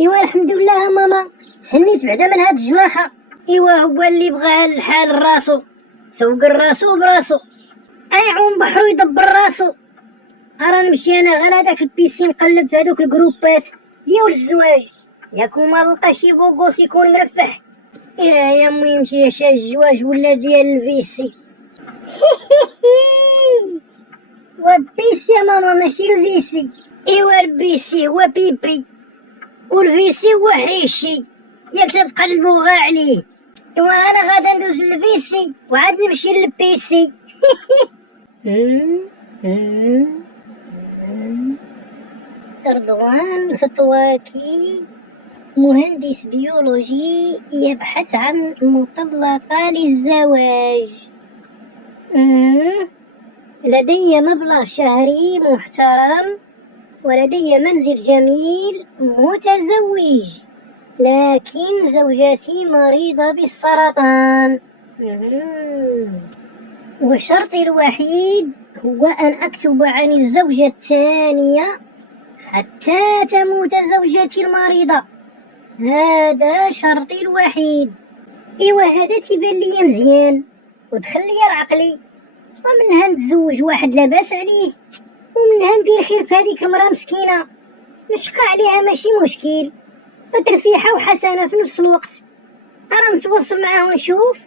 ايوا الحمد لله ماما، سنيت بعدا من هاد الجلاخه. ايوا هو اللي بغى الحال راسو، سوق الراسو براسو، ايعوم بحرو يدبر راسو. ارا نمشي انا غير هداك البيسي نقلب في هادوك الجروبات ديال الزواج، ياكو ما لقى شي بوغوس يكون مرفح. يا امي يمشي شا الزواج ولا ديال الفيسي. وبيسي يا ماما ماشي الفيسي. ايوا البيسي هو بيبي والفيسي هو حيشي، ياك تتقلبو غا عليه. ايوا انا غادا ندوز للفيسي وعاد نمشي للبيسي. رضوان الفتواكي مهندس بيولوجي يبحث عن مطلقة للزواج. لدي مبلغ شهري محترم ولدي منزل جميل، متزوج، لكن زوجتي مريضة بالسرطان. وشرطي الوحيد هو أن أكتب عن الزوجة الثانية حتى تموت زوجتي المريضة، هذا شرطي الوحيد. ايوا هذا تيبان ليا مزيان ودخل ليا لعقلي، ومنها نتزوج واحد لاباس عليه، ومنها ندير خير في هذيك المراه مسكينه، نشقى عليها ماشي مشكل، ترفيحه وحسنه في نفس الوقت. انا نتواصل معاه ونشوف